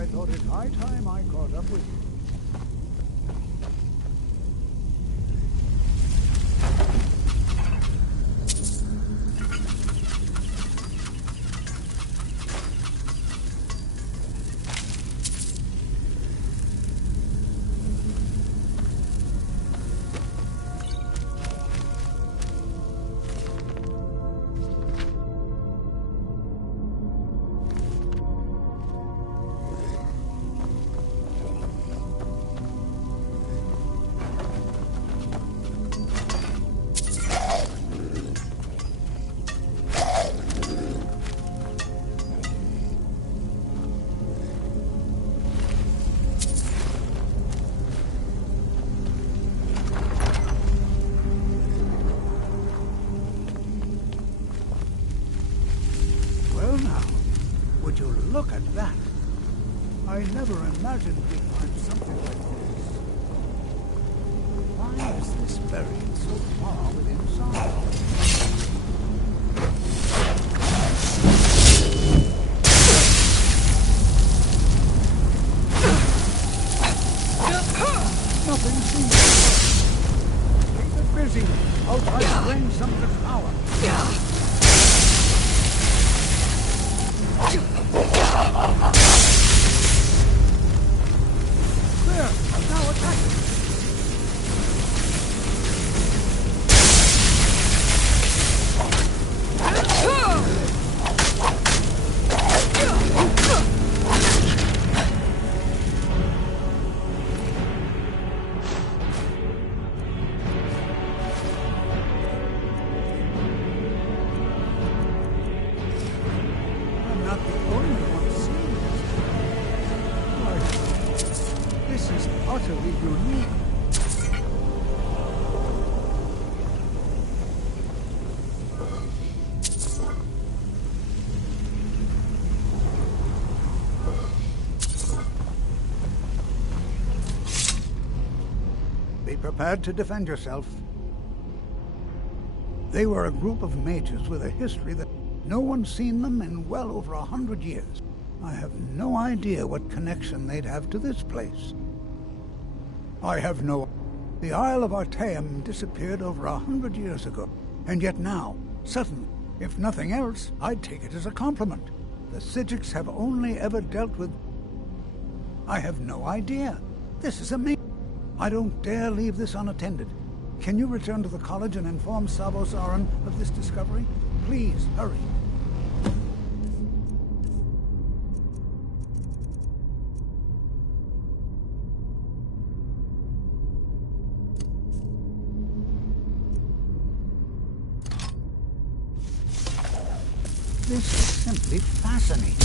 I thought it high time I caught up with you. Look at that. I never imagined we'd find something like this. Why is this buried so far within sight? Nothing seems to work. Keep it busy. I'll try to drain some of its power. There, now attacking. I'm not the only one seeing this. Why, this is utterly unique. Be prepared to defend yourself. They were a group of mages with a history that no one's seen them in well over 100 years. I have no idea what connection they'd have to this place. The Isle of Artaeum disappeared over 100 years ago, and yet now, suddenly, if nothing else, I'd take it as a compliment. The Psijics have only ever dealt with... I have no idea. This is amazing. I don't dare leave this unattended. Can you return to the college and inform Savos Aran of this discovery? Please, hurry. This is simply fascinating.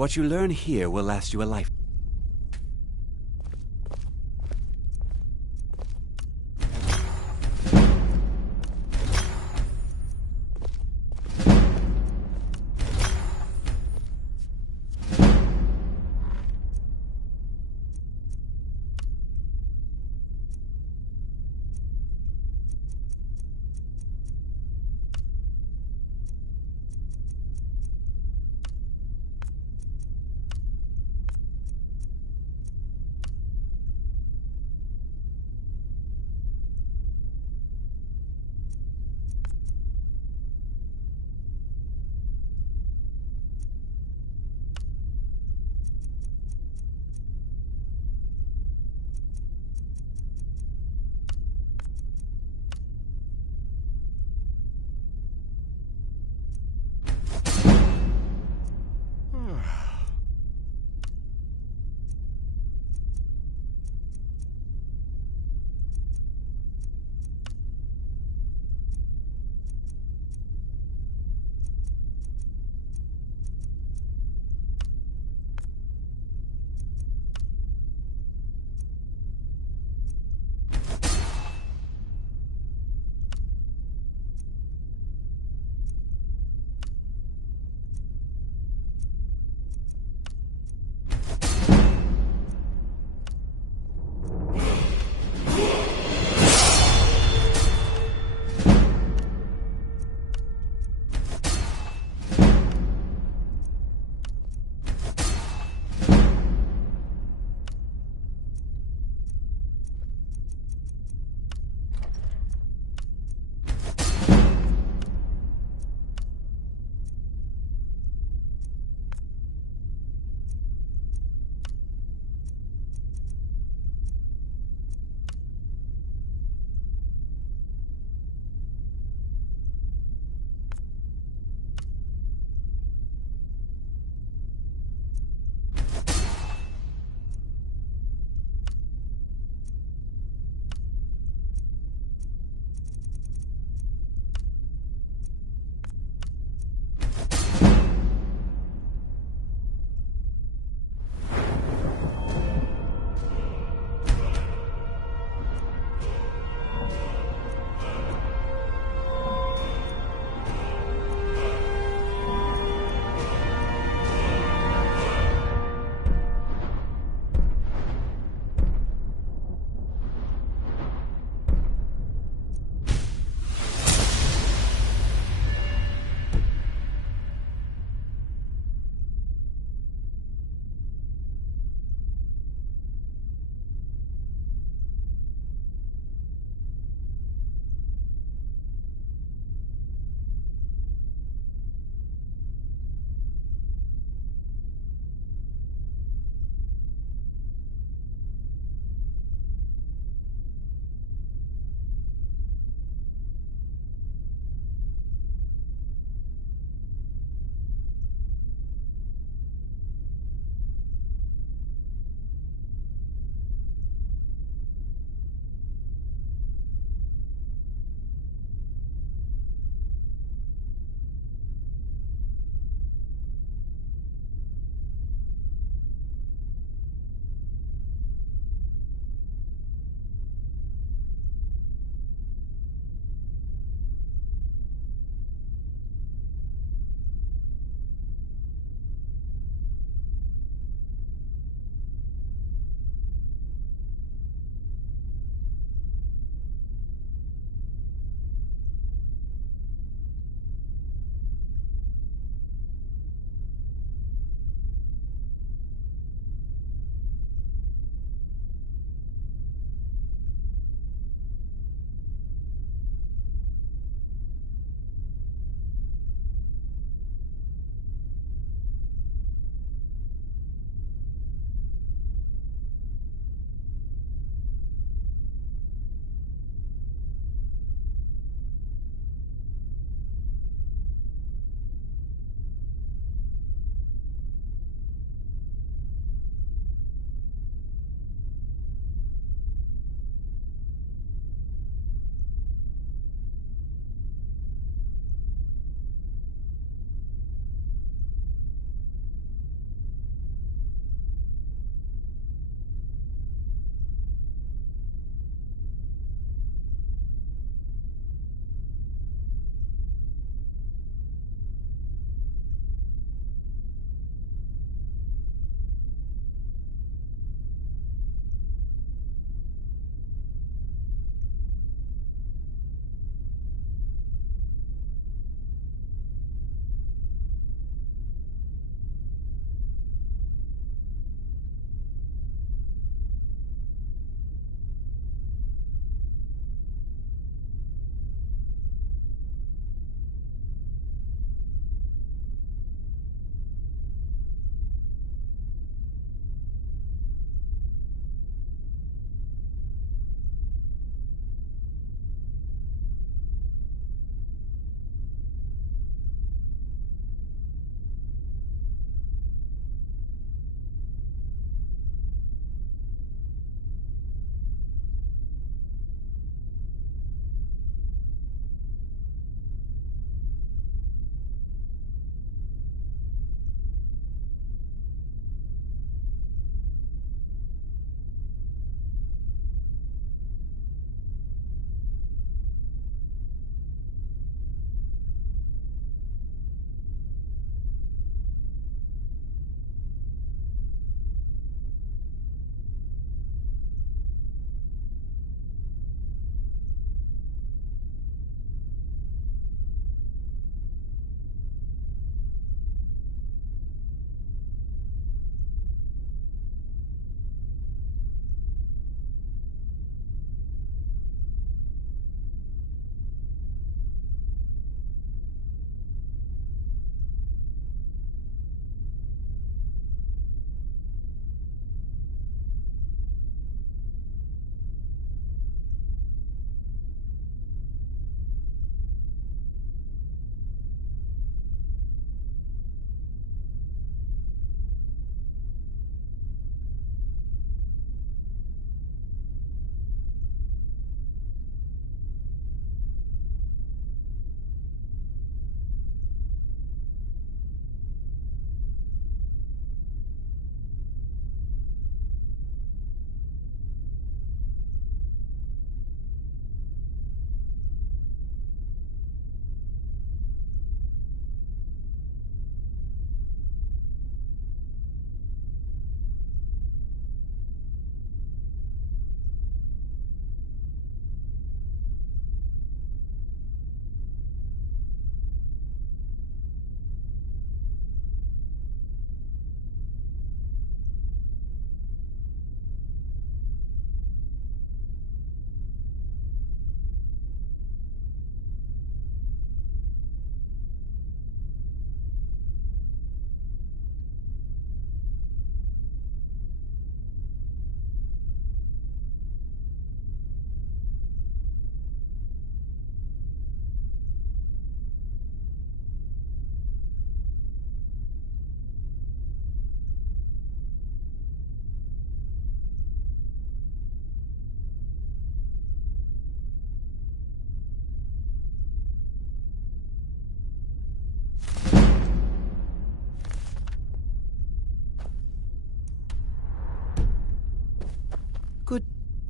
What you learn here will last you a life.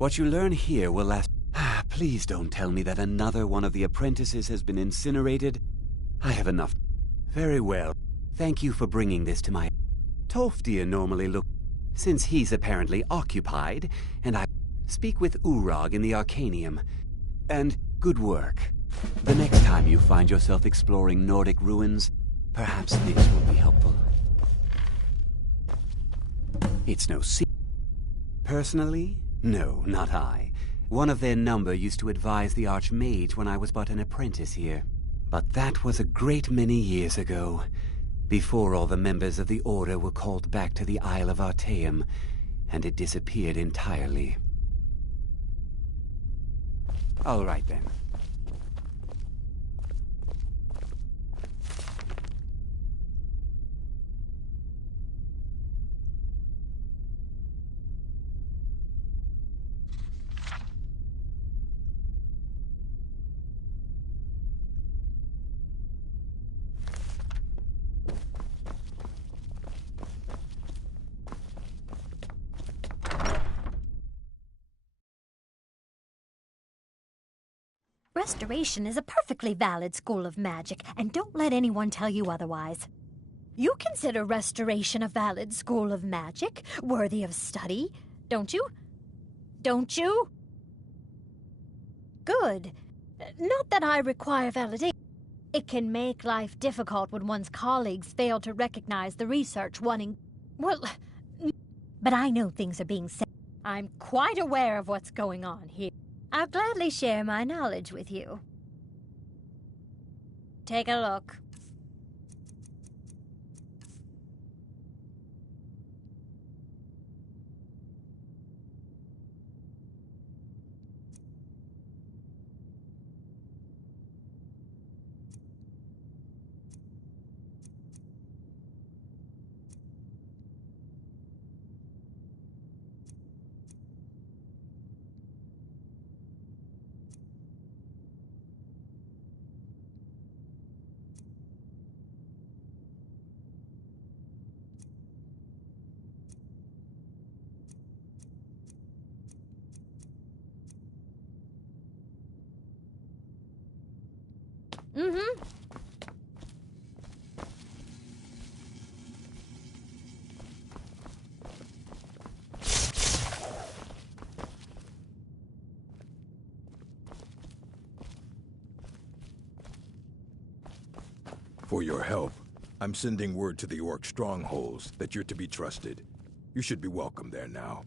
What you learn here will last... Please don't tell me that another one of the apprentices has been incinerated. I have enough. Very well. Thank you for bringing this to my... Tolfdir normally look... Since he's apparently occupied, and I speak with Urag in the Arcanium. And good work. The next time you find yourself exploring Nordic ruins, perhaps this will be helpful. It's no secret. Personally? No, not I. One of their number used to advise the Archmage when I was but an apprentice here. But that was a great many years ago, before all the members of the Order were called back to the Isle of Artaeum, and it disappeared entirely. All right then. Restoration is a perfectly valid school of magic, and don't let anyone tell you otherwise. You consider Restoration a valid school of magic, worthy of study, don't you? Don't you? Good. Not that I require validation. It can make life difficult when one's colleagues fail to recognize the research wanting... Well, but I know things are being said. I'm quite aware of what's going on here. I'll gladly share my knowledge with you. Take a look. Mm-hmm. For your help, I'm sending word to the Orc strongholds that you're to be trusted. You should be welcome there now.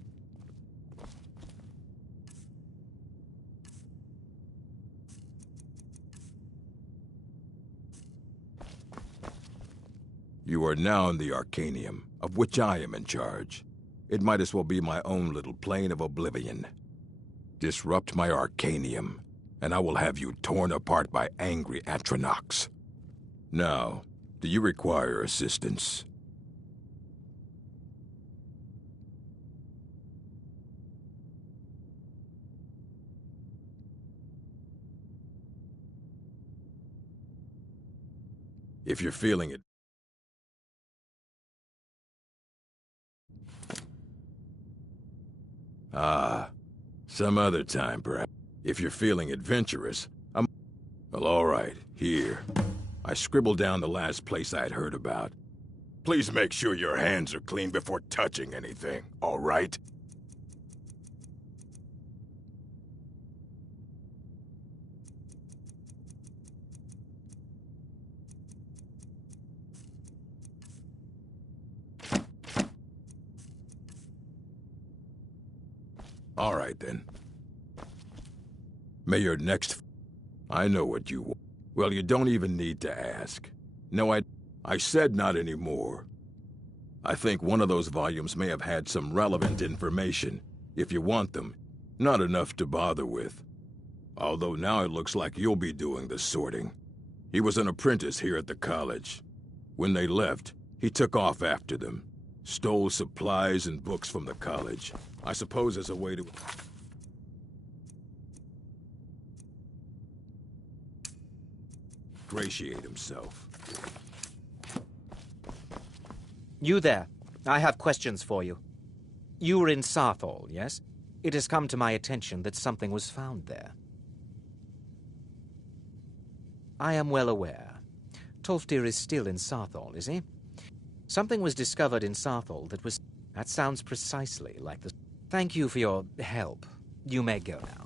You are now in the Arcanium, of which I am in charge. It might as well be my own little plane of oblivion. Disrupt my Arcanium, and I will have you torn apart by angry Atronachs. Now, do you require assistance? If you're feeling it... some other time, perhaps. If you're feeling adventurous, Well, all right, here. I scribbled down the last place I'd heard about. Please make sure your hands are clean before touching anything, all right? All right, then. May your next... I know what you want. Well, you don't even need to ask. No, I said not anymore. I think one of those volumes may have had some relevant information, if you want them. Not enough to bother with. Although now it looks like you'll be doing the sorting. He was an apprentice here at the college. When they left, he took off after them. Stole supplies and books from the college. I suppose as a way to... ingratiate himself. You there. I have questions for you. You were in Sarthal, yes? It has come to my attention that something was found there. I am well aware. Tolfdir is still in Sarthol, is he? Something was discovered in Sarthol that was... That sounds precisely like the... Thank you for your help. You may go now.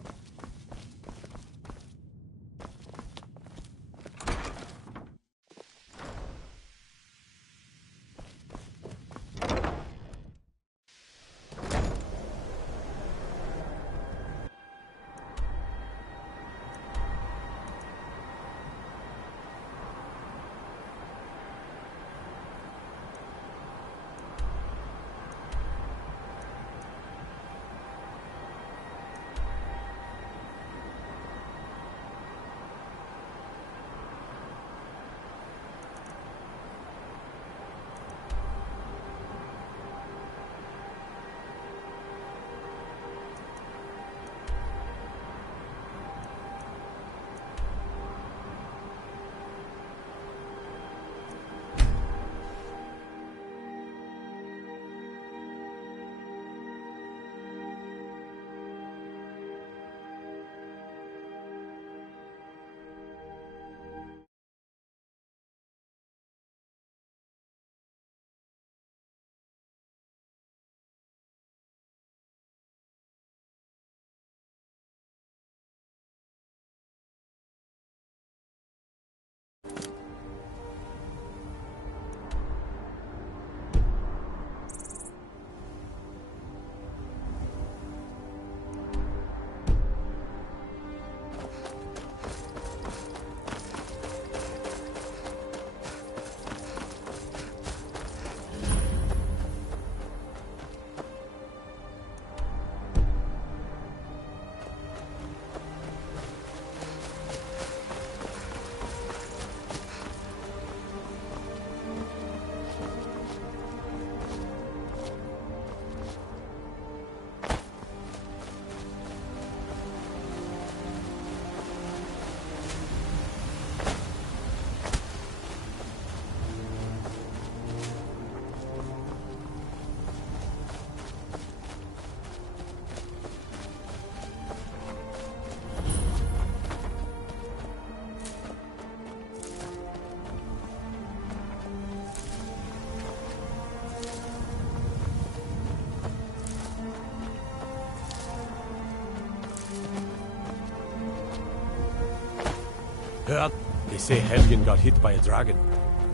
They say Helgen got hit by a dragon.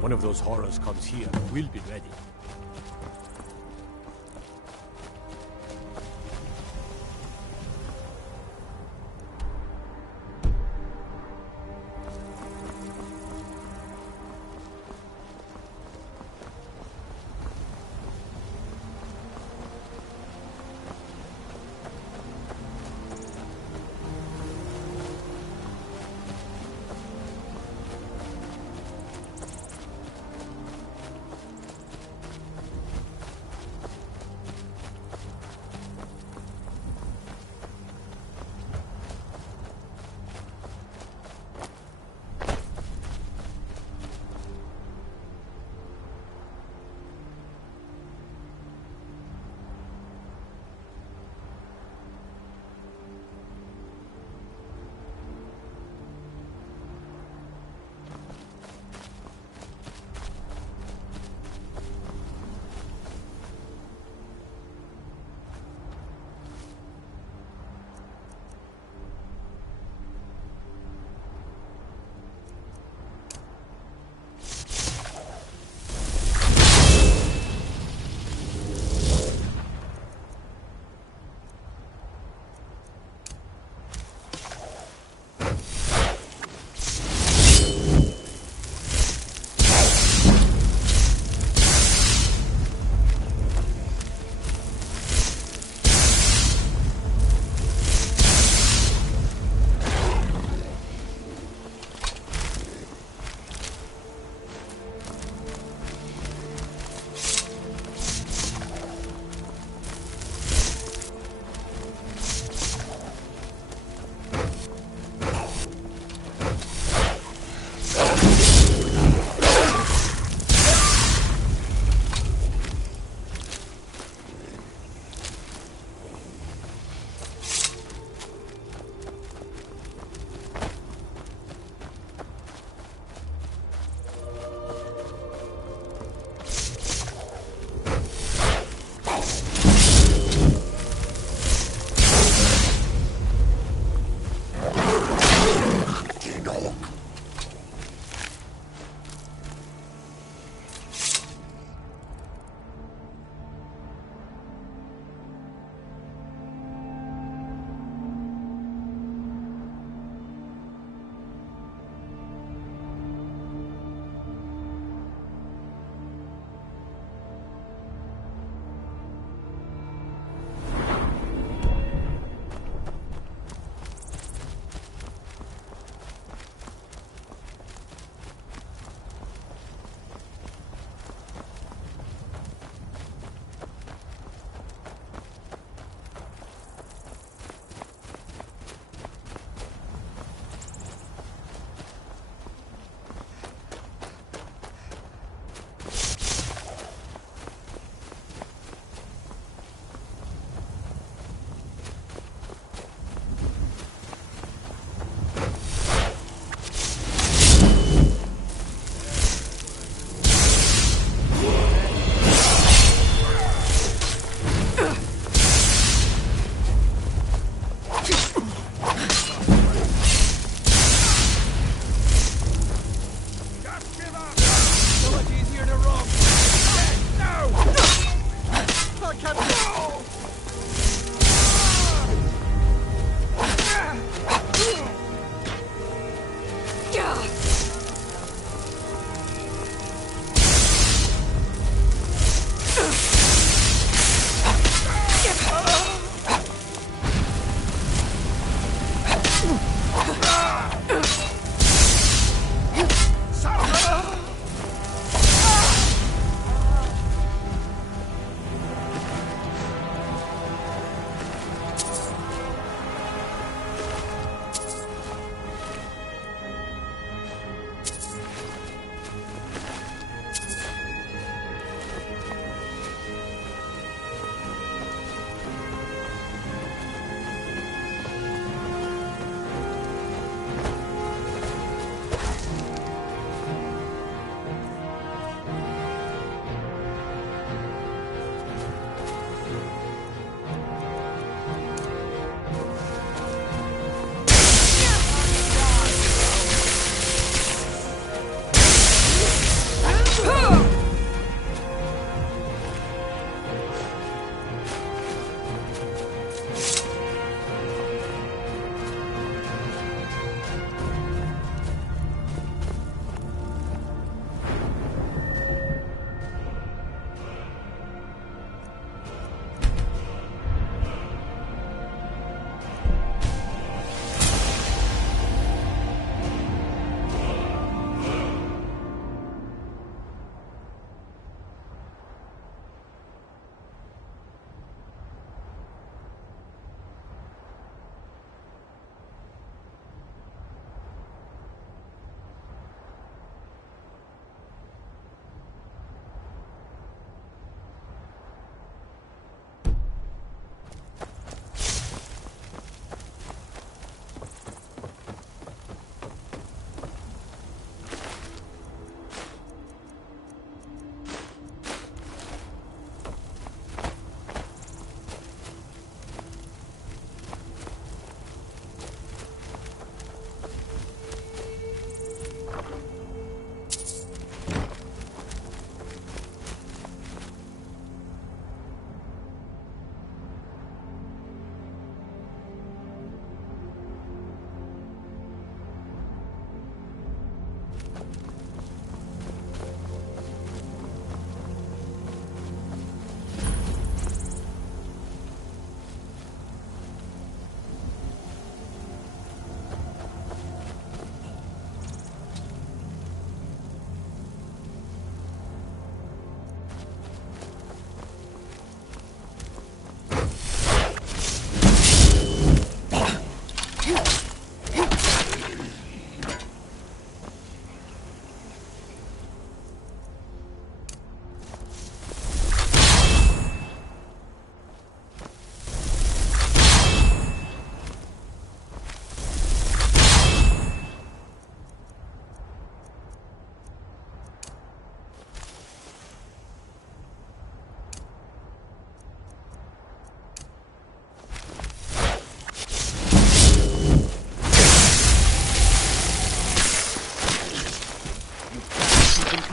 One of those horrors comes here, we'll be ready.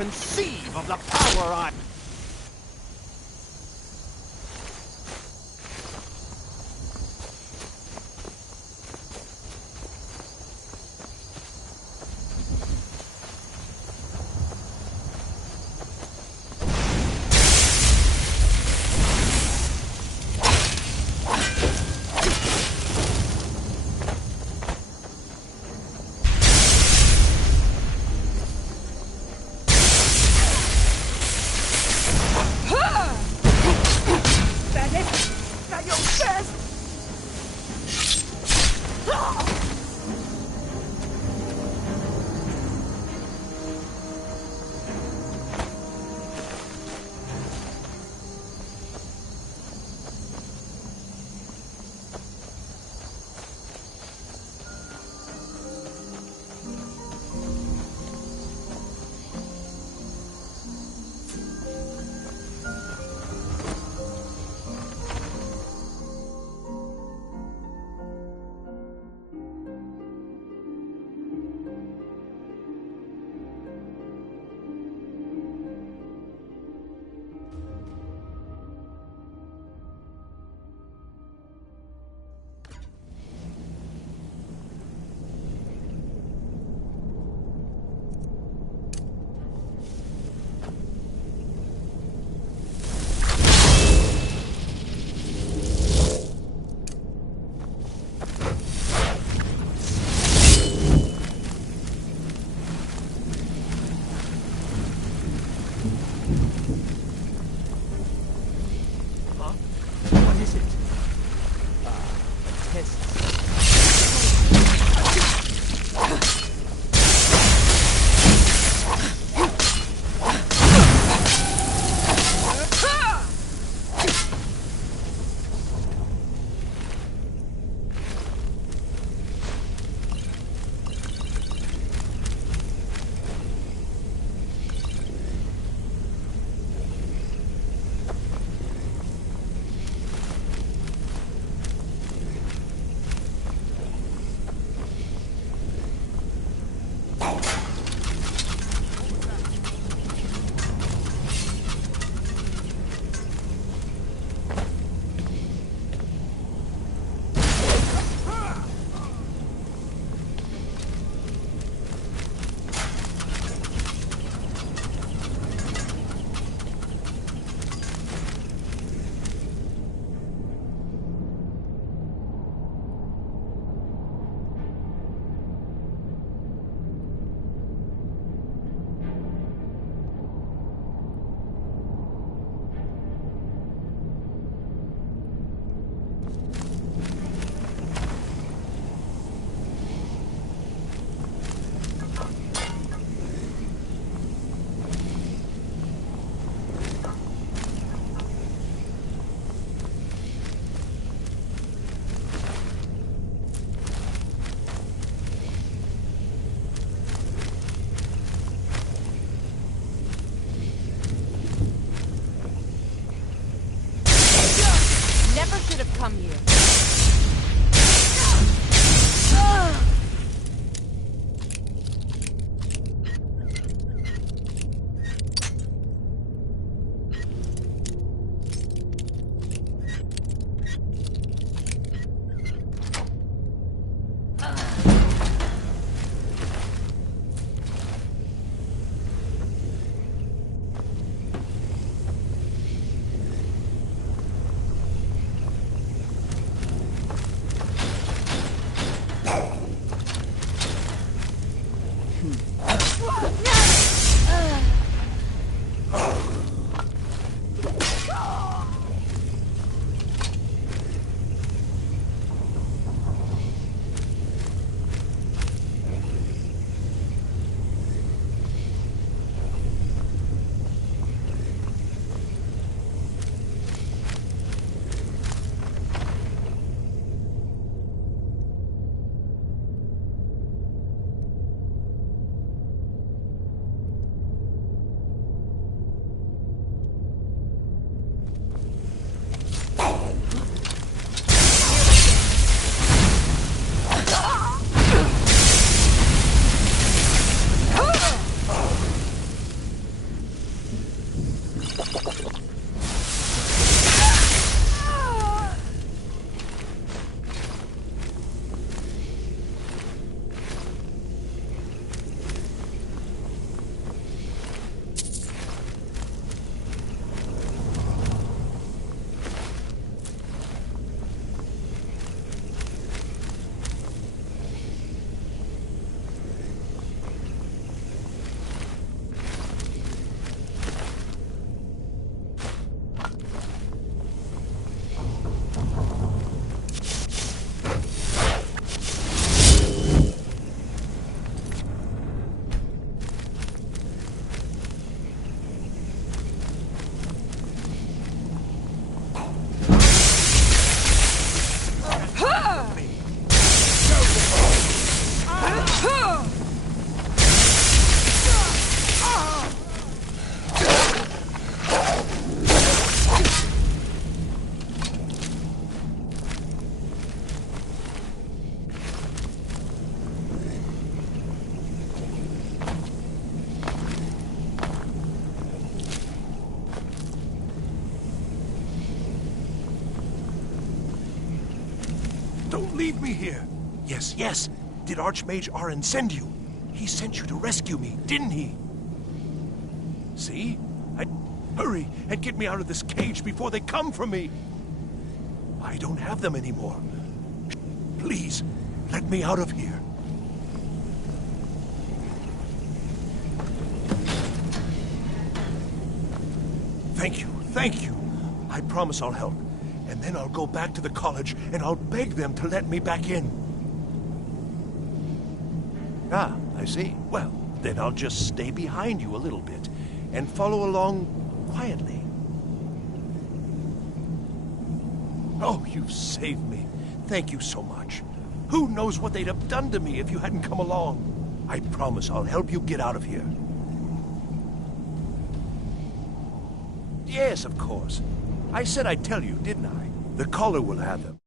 conceive of the power I... brought me here. Yes, yes. Did Archmage Arin send you? He sent you to rescue me, didn't he? See? Hurry and get me out of this cage before they come for me. I don't have them anymore. Please, let me out of here. Thank you. I promise I'll help. And then I'll go back to the college and I'll beg them to let me back in. Ah, I see. Well, then I'll just stay behind you a little bit and follow along quietly. Oh, you've saved me. Thank you so much. Who knows what they'd have done to me if you hadn't come along? I promise I'll help you get out of here. Yes, of course. I said I'd tell you, didn't I? The caller will have them.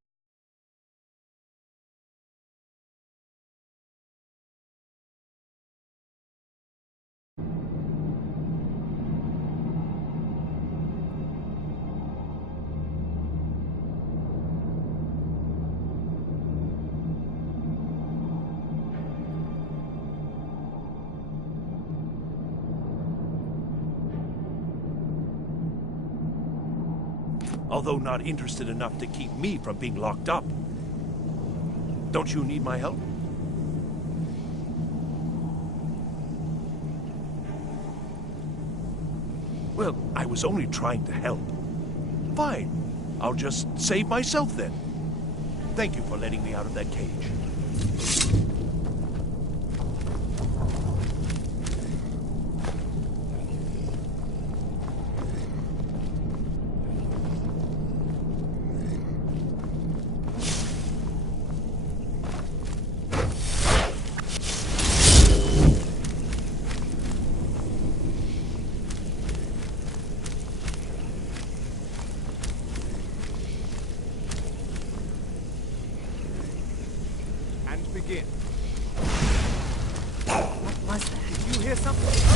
Although not interested enough to keep me from being locked up. Don't you need my help? Well, I was only trying to help. Fine. I'll just save myself then. Thank you for letting me out of that cage. Begin. What was that? Did you hear something?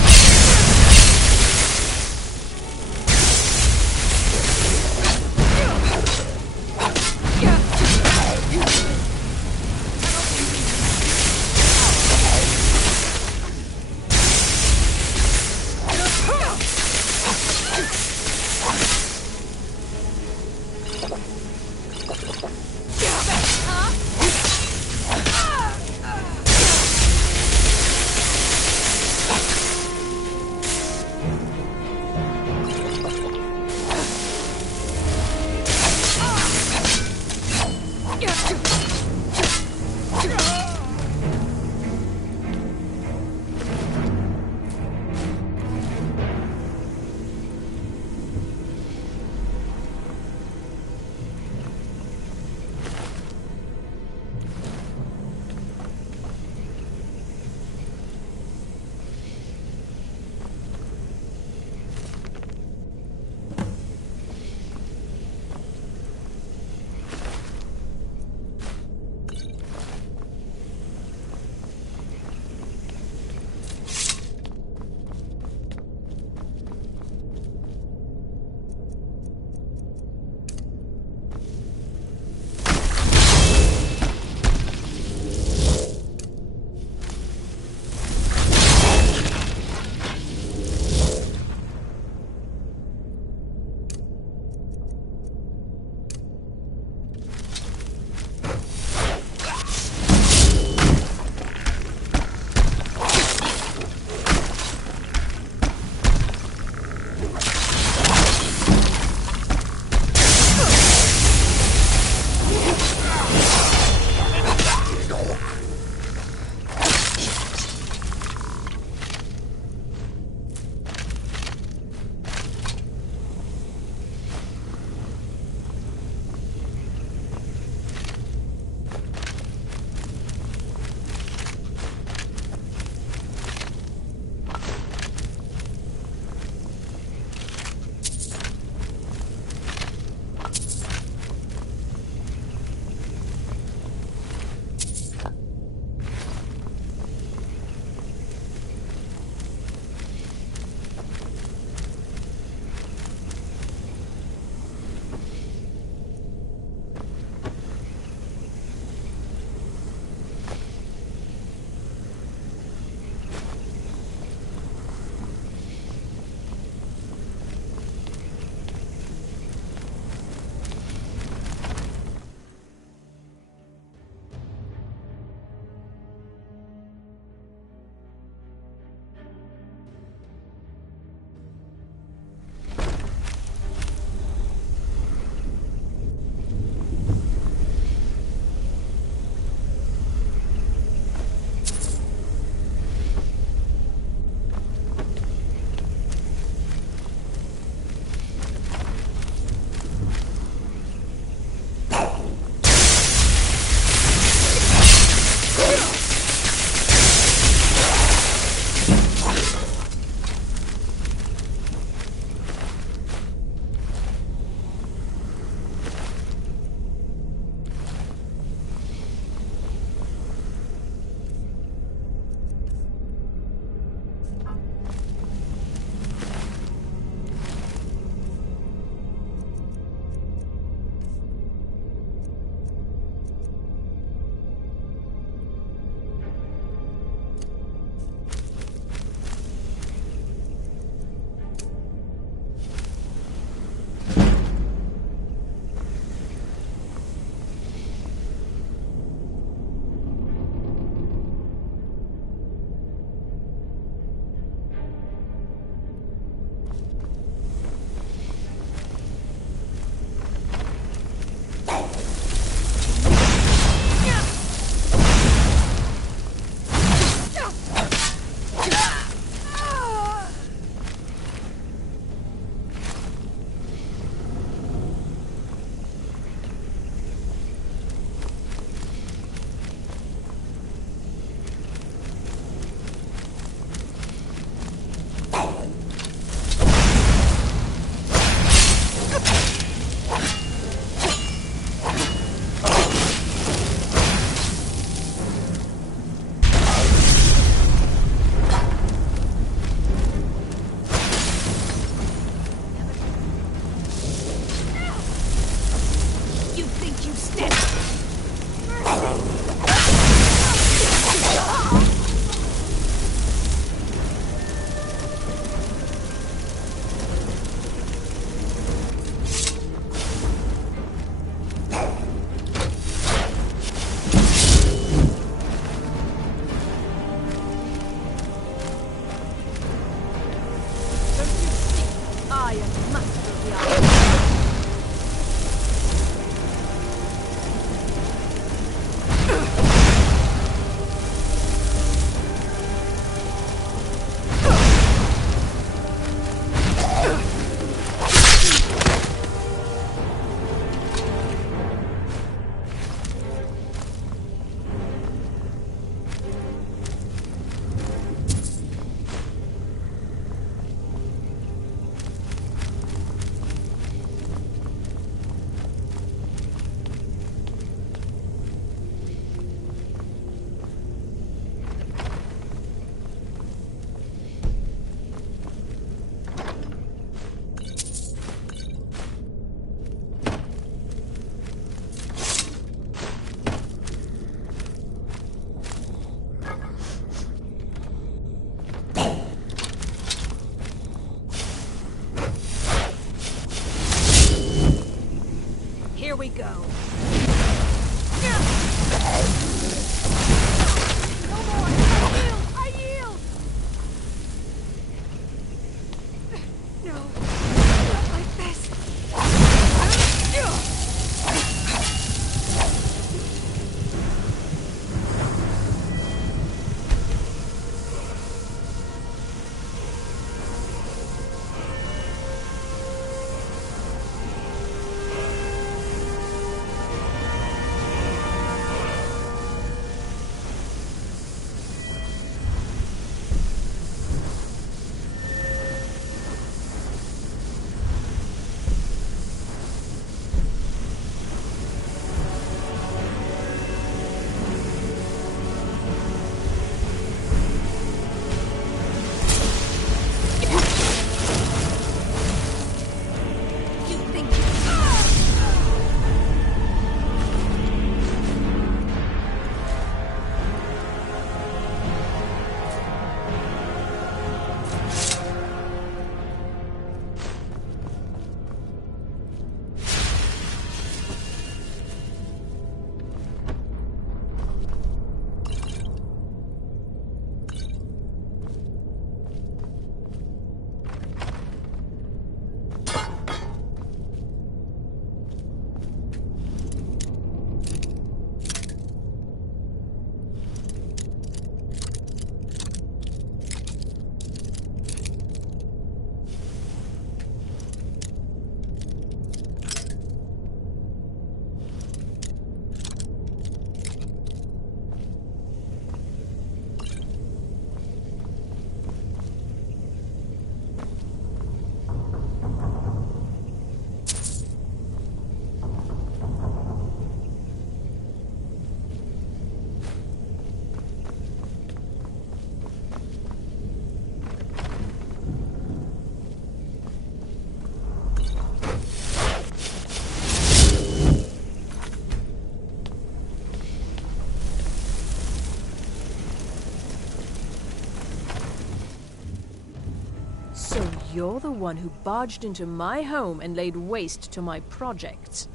You're the one who barged into my home and laid waste to my projects.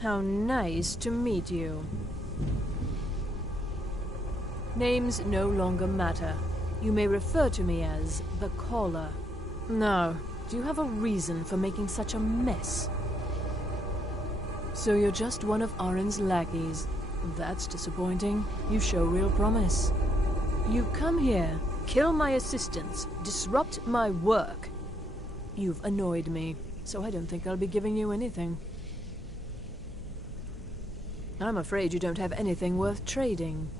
How nice to meet you. Names no longer matter. You may refer to me as the Caller. Now, do you have a reason for making such a mess? So you're just one of Arin's lackeys. That's disappointing. You show real promise. You come here, kill my assistants, disrupt my work. You've annoyed me, so I don't think I'll be giving you anything. I'm afraid you don't have anything worth trading.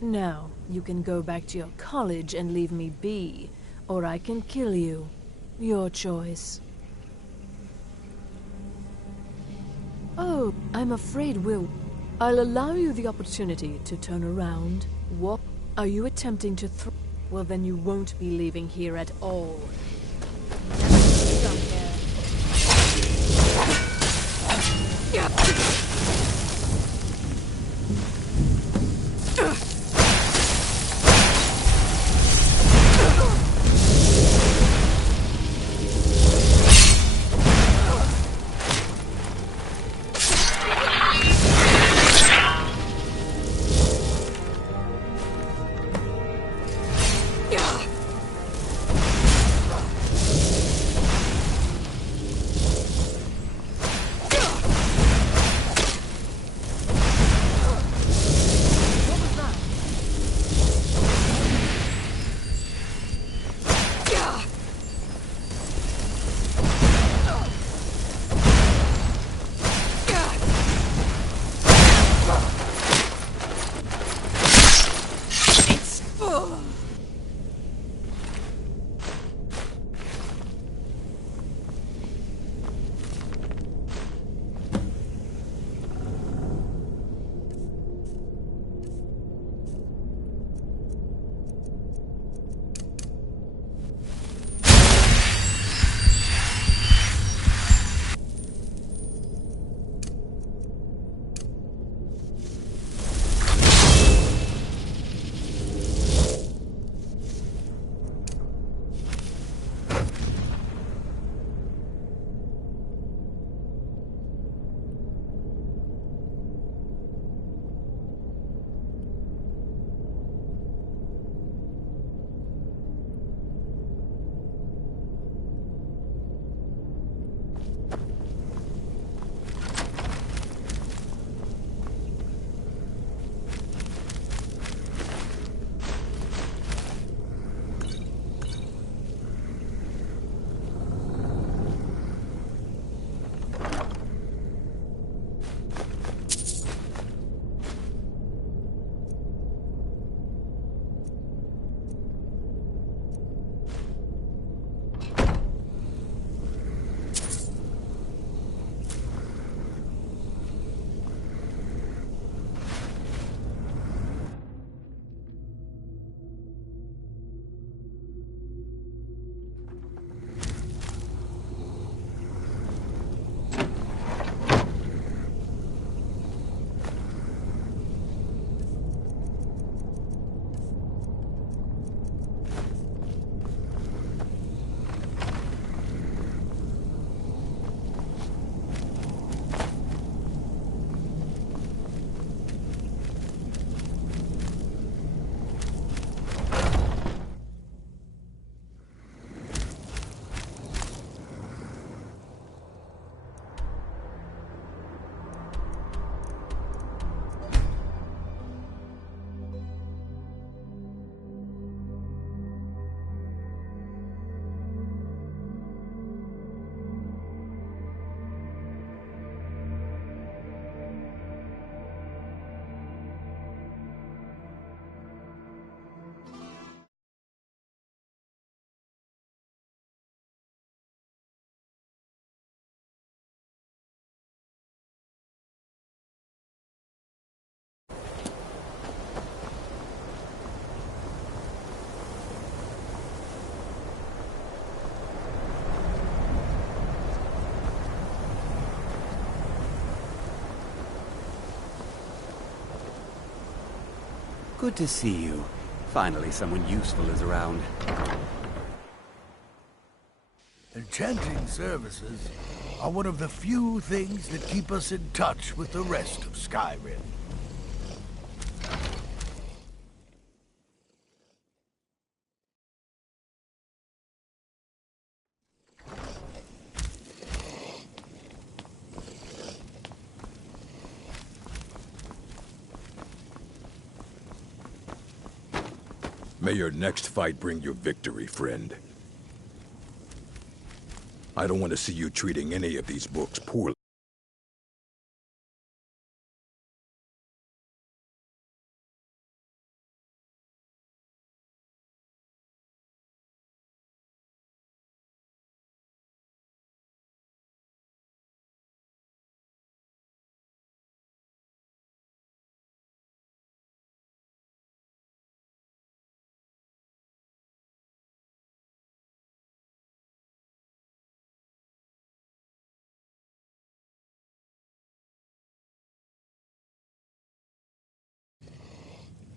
Now, you can go back to your college and leave me be, or I can kill you. Your choice. Oh, I'm afraid I'll allow you the opportunity to turn around. What? Are you attempting to Well, then you won't be leaving here at all. Never come here. Good to see you. Finally, someone useful is around. Enchanting services are one of the few things that keep us in touch with the rest of Skyrim. May your next fight bring you victory, friend. I don't want to see you treating any of these books poorly.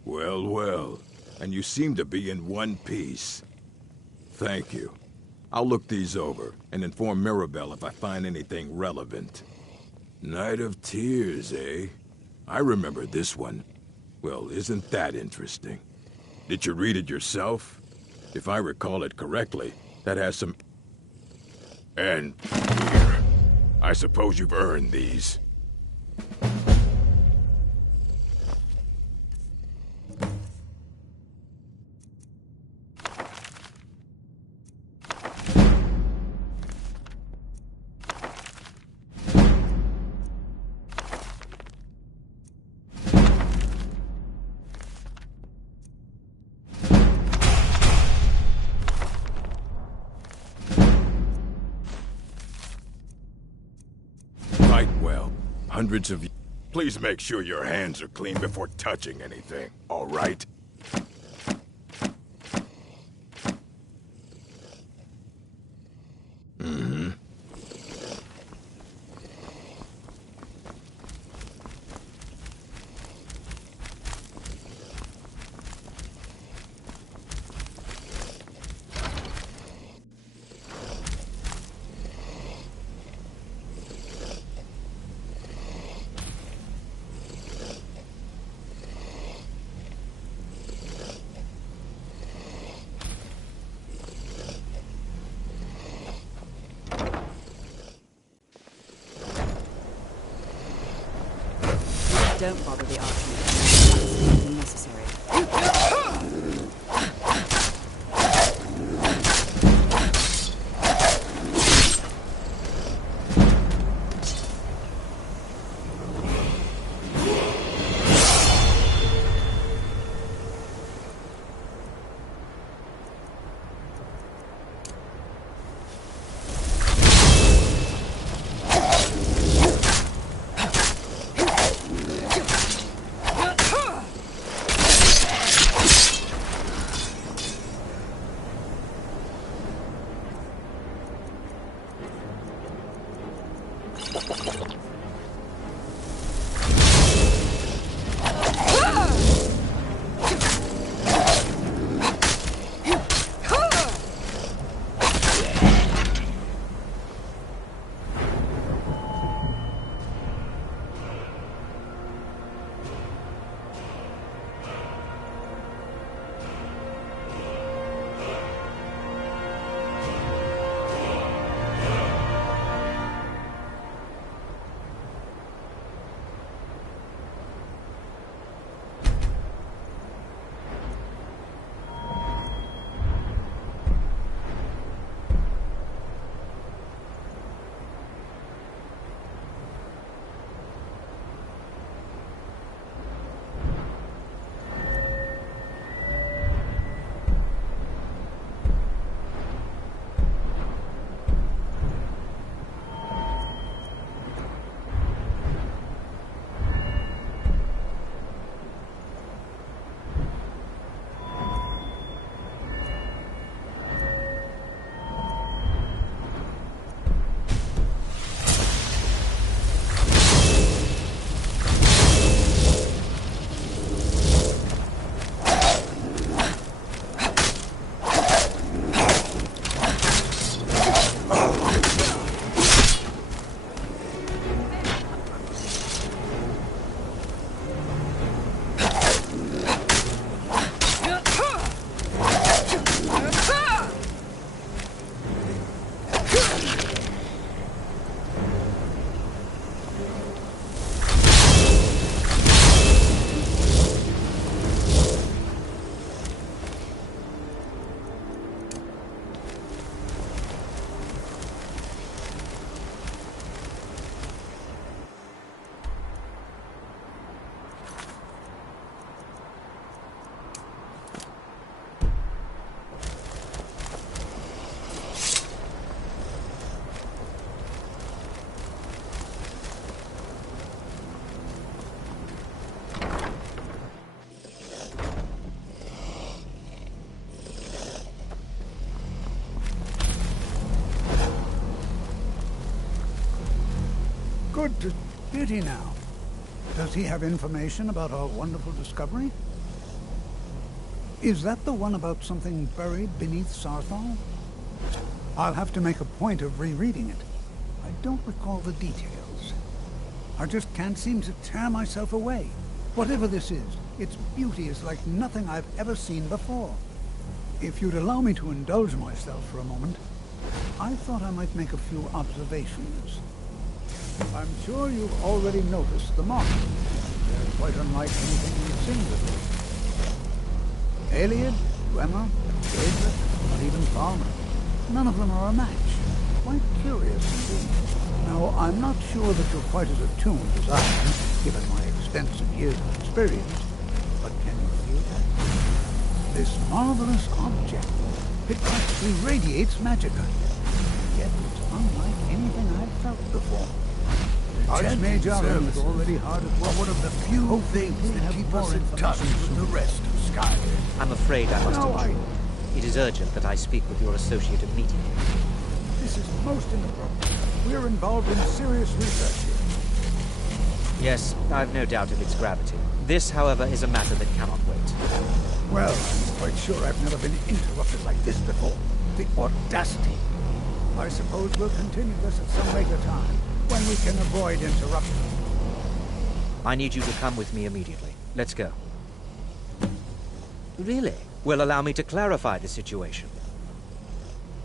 Well, well. And you seem to be in one piece. Thank you. I'll look these over and inform Mirabelle if I find anything relevant. Night of Tears, eh? I remember this one. Well, isn't that interesting? Did you read it yourself? If I recall it correctly, that has some... And here. I suppose you've earned these. Fight well. Hundreds of you. Please make sure your hands are clean before touching anything, all right? Mm-hmm. Don't bother the Archmage. That's not necessary. good to... Did he now? Does he have information about our wonderful discovery? Is that the one about something buried beneath Sarthal? I'll have to make a point of rereading it. I don't recall the details. I just can't seem to tear myself away. Whatever this is, its beauty is like nothing I've ever seen before. If you'd allow me to indulge myself for a moment, I thought I might make a few observations. I'm sure you've already noticed the marks. They're quite unlike anything we've seen before. Iliad, Dwemer, Daedric, not even Palmer. None of them are a match. Quite curious indeed. Now, I'm not sure that you're quite as attuned as I am, given my extensive years of experience, but can you feel that? This marvelous object, it practically radiates magicka. Yet it's unlike anything I've felt before. Archmage Aran is already hard at work. One of the few things that keep us in touch with the rest of Skyrim. I'm afraid I must intrude. It is urgent that I speak with your associate immediately. This is most inappropriate. We're involved in serious research here. Yes, I've no doubt of its gravity. This, however, is a matter that cannot wait. Well, I'm quite sure I've never been interrupted like this before. The audacity. I suppose we'll continue this at some later time, when we can avoid interruption. I need you to come with me immediately. Let's go. Really? Well, allow me to clarify the situation.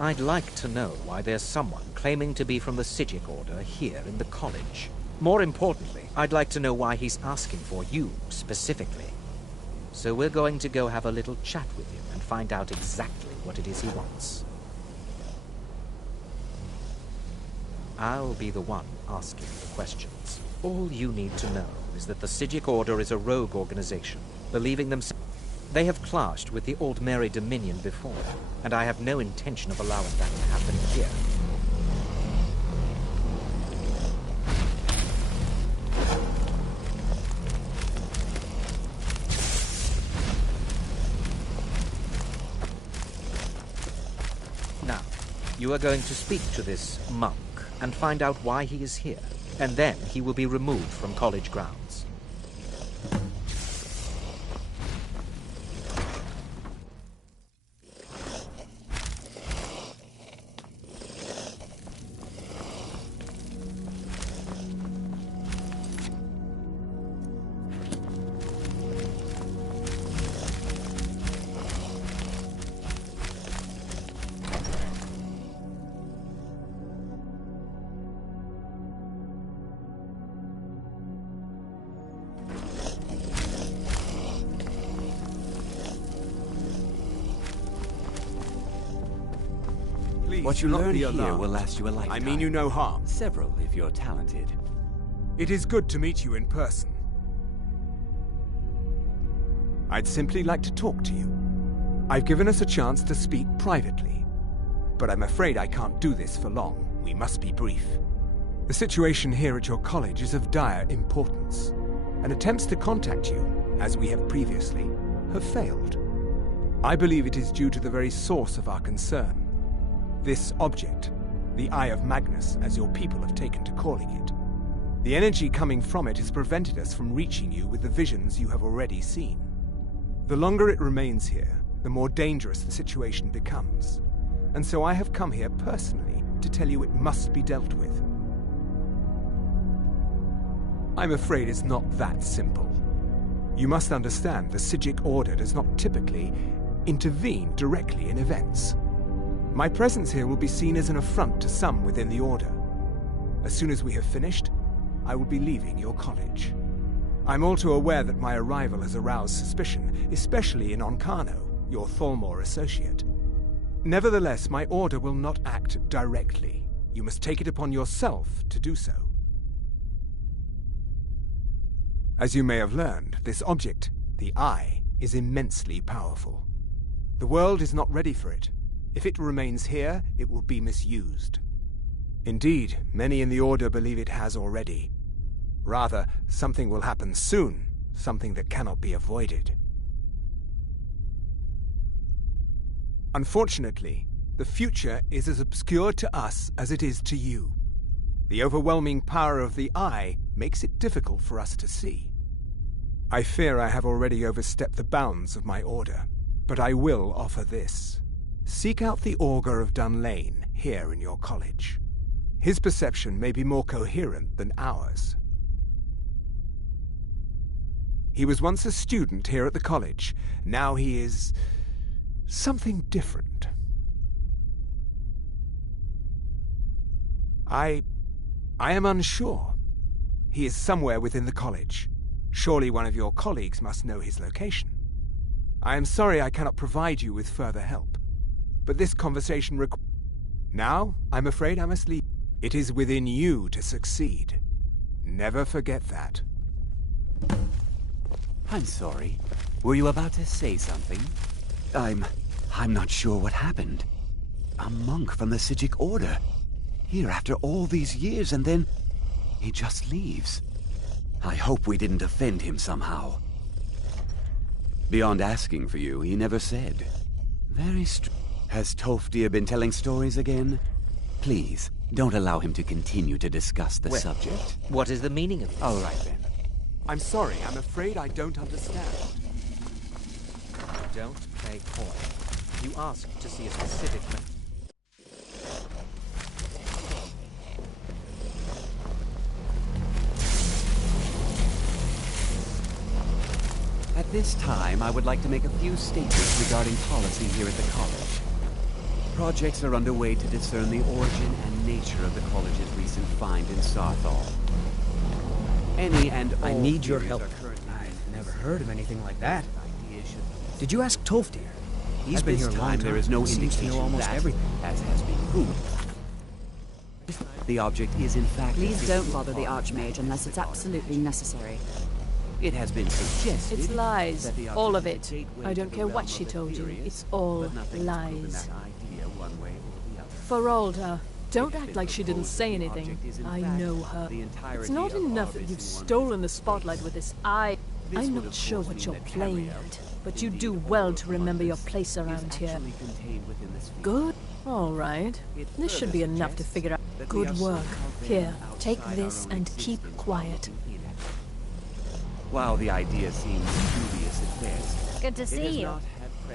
I'd like to know why there's someone claiming to be from the Psijic Order here in the college. More importantly, I'd like to know why he's asking for you, specifically. So we're going to go have a little chat with him and find out exactly what it is he wants. I'll be the one asking the questions. All you need to know is that the Psijic Order is a rogue organization, believing themselves. They have clashed with the Old Mary Dominion before, and I have no intention of allowing that to happen here. Now, you are going to speak to this monk and find out why he is here, and then he will be removed from college grounds. What you learn here will last you a lifetime. I mean you no harm. Several, if you're talented. It is good to meet you in person. I'd simply like to talk to you. I've given us a chance to speak privately, but I'm afraid I can't do this for long. We must be brief. The situation here at your college is of dire importance, and attempts to contact you, as we have previously, have failed. I believe it is due to the very source of our concern. This object, the Eye of Magnus, as your people have taken to calling it. The energy coming from it has prevented us from reaching you with the visions you have already seen. The longer it remains here, the more dangerous the situation becomes. And so I have come here personally to tell you it must be dealt with. I'm afraid it's not that simple. You must understand the Psijic Order does not typically intervene directly in events. My presence here will be seen as an affront to some within the Order. As soon as we have finished, I will be leaving your college. I'm all too aware that my arrival has aroused suspicion, especially in Onkano, your Thalmor associate. Nevertheless, my Order will not act directly. You must take it upon yourself to do so. As you may have learned, this object, the Eye, is immensely powerful. The world is not ready for it. If it remains here, it will be misused. Indeed, many in the Order believe it has already. Rather, something will happen soon, something that cannot be avoided. Unfortunately, the future is as obscure to us as it is to you. The overwhelming power of the Eye makes it difficult for us to see. I fear I have already overstepped the bounds of my order, but I will offer this. Seek out the Augur of Dunlane here in your college. His perception may be more coherent than ours. He was once a student here at the college. Now he is something different. I am unsure. He is somewhere within the college. Surely one of your colleagues must know his location. I am sorry I cannot provide you with further help, but this conversation Now, I'm afraid I must leave. It is within you to succeed. Never forget that. I'm sorry. Were you about to say something? I'm not sure what happened. A monk from the Psijic Order. Here after all these years, and then he just leaves. I hope we didn't offend him somehow. Beyond asking for you, he never said. Very Has Tolfdir been telling stories again? Please, don't allow him to continue to discuss the subject. What is the meaning of this? All right, then. I'm sorry, I'm afraid I don't understand. Don't play coy. You asked to see a specific man. At this time, I would like to make a few statements regarding policy here at the college. Projects are underway to discern the origin and nature of the college's recent find in Sarthal. Any and all I need your help. I've Never heard of anything like that. Did you ask Tolfdir? He's been here a long time. There is no Seems to indication know almost that, everything. as has been proved, the object is in fact... Please don't bother the Archmage unless it's absolutely necessary. It has been suggested... It's lies. that the All of object is it. a gateway I to don't the care realm what of she the told you. Furious, It's all but nothing has proven lies. that idea one way or the other. Feralda, don't act like she didn't say anything. I know her. It's not enough that you've stolen the spotlight with this eye. I'm not sure what you're playing at, but you do well to remember your place around here. Good? All right. This should be enough to figure out. Good work. Here, take this and keep quiet. While the idea seems dubious at best, Good to see you.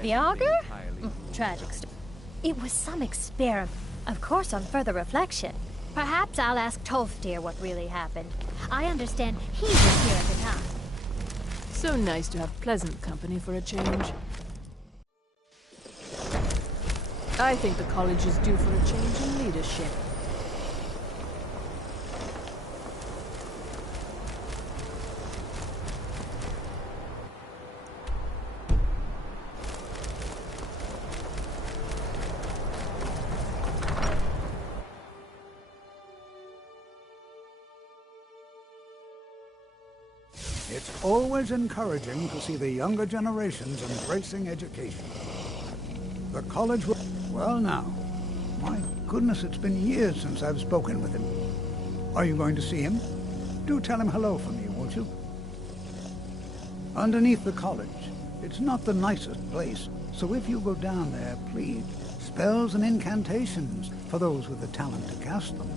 The Augur? Tragic story. It was some experiment. Of course, on further reflection. Perhaps I'll ask Tolfdir what really happened. I understand he was here at the time. So nice to have pleasant company for a change. I think the college is due for a change in leadership. It's always encouraging to see the younger generations embracing education. The college will... Well now, my goodness, it's been years since I've spoken with him. Are you going to see him? Do tell him hello for me, won't you? Underneath the college, it's not the nicest place, so if you go down there, please, spells and incantations for those with the talent to cast them.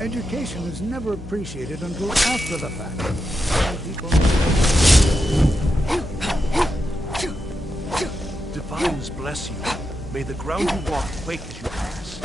Education is never appreciated until after the fact. Divines bless you. May the ground you walk quake as you pass.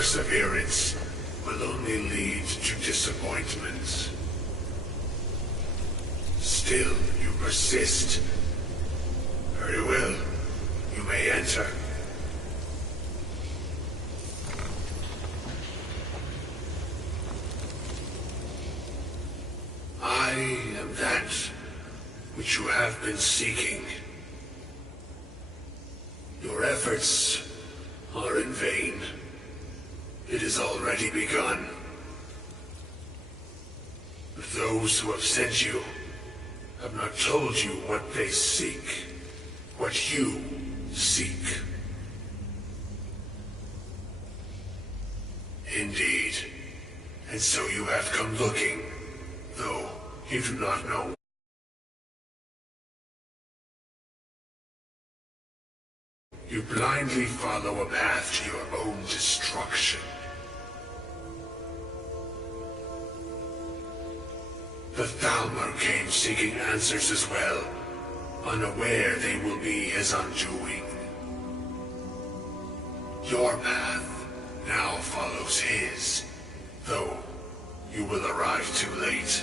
perseverance will only lead to disappointment. Still, you persist. Very well. You may enter. I am that which you have been seeking. Your efforts are in vain. It has already begun. But those who have sent you have not told you what they seek, what you seek. Indeed. And so you have come looking, though you do not know. You blindly follow a path to your own destruction. The Thalmor came seeking answers as well, unaware they will be his undoing. Your path now follows his, though you will arrive too late.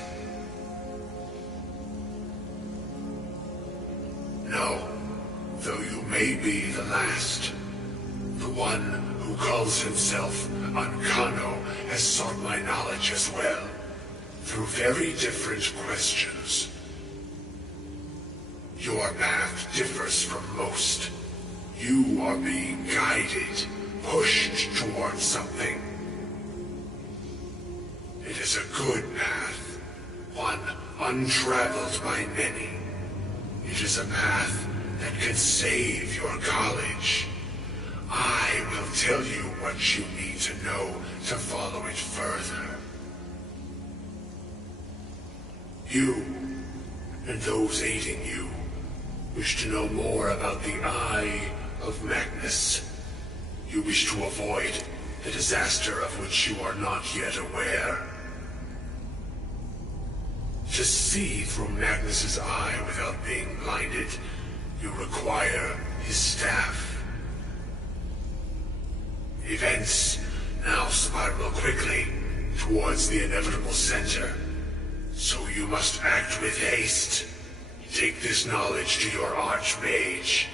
No, though you may be the last, the one who calls himself Ankano has sought my knowledge as well, through very different questions. Your path differs from most. You are being guided, pushed towards something. It is a good path, one untraveled by many. It is a path that can save your college. I will tell you what you need to know to follow it further. You, and those aiding you, wish to know more about the Eye of Magnus. You wish to avoid the disaster of which you are not yet aware. To see through Magnus's eye without being blinded, you require his staff. Events now spiral quickly towards the inevitable center. So you must act with haste. Take this knowledge to your Archmage.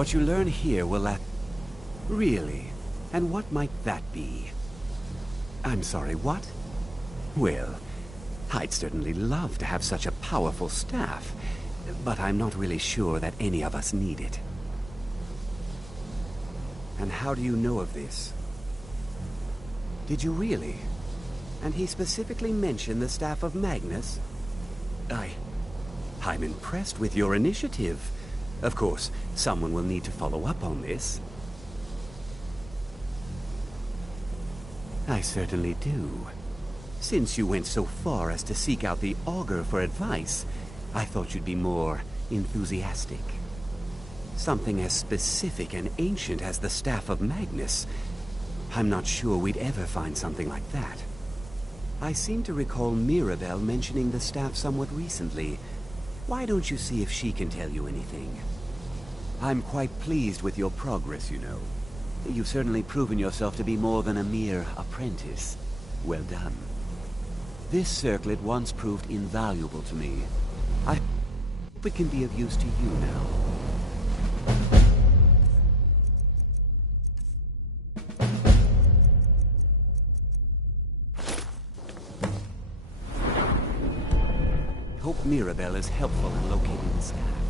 What you learn here will last... Really? And what might that be? I'm sorry, what? Well, I'd certainly love to have such a powerful staff, but I'm not really sure that any of us need it. And how do you know of this? Did you really? And he specifically mentioned the staff of Magnus? I'm impressed with your initiative. Of course, someone will need to follow up on this. I certainly do. Since you went so far as to seek out the Augur for advice, I thought you'd be more enthusiastic. Something as specific and ancient as the Staff of Magnus. I'm not sure we'd ever find something like that. I seem to recall Mirabelle mentioning the staff somewhat recently. Why don't you see if she can tell you anything? I'm quite pleased with your progress, you know. You've certainly proven yourself to be more than a mere apprentice. Well done. This circlet once proved invaluable to me. I hope it can be of use to you now. Hope Mirabelle is helpful in locating the staff.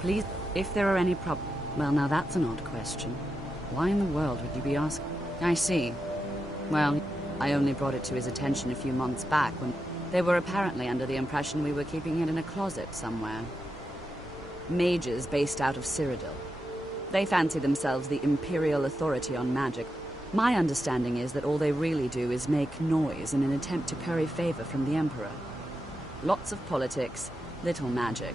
Please, if there are any Well, now that's an odd question. Why in the world would you be asking? I see. Well, I only brought it to his attention a few months back when they were apparently under the impression we were keeping it in a closet somewhere. Mages based out of Cyrodiil. They fancy themselves the imperial authority on magic. My understanding is that all they really do is make noise in an attempt to curry favor from the Emperor. Lots of politics, little magic.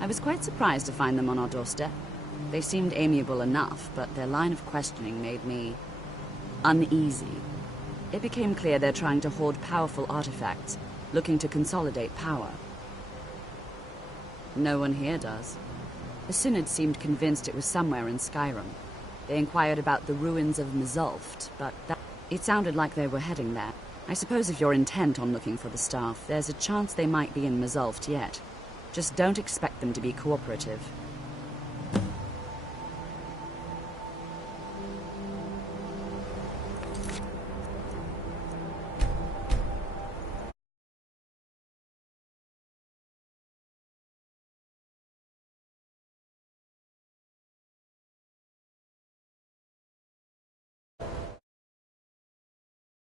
I was quite surprised to find them on our doorstep. They seemed amiable enough, but their line of questioning made me uneasy. It became clear they're trying to hoard powerful artifacts, looking to consolidate power. No one here does. The Synod seemed convinced it was somewhere in Skyrim. They inquired about the ruins of Mzulft, but it sounded like they were heading there. I suppose if you're intent on looking for the staff, there's a chance they might be in Mzulft yet. Just don't expect them to be cooperative.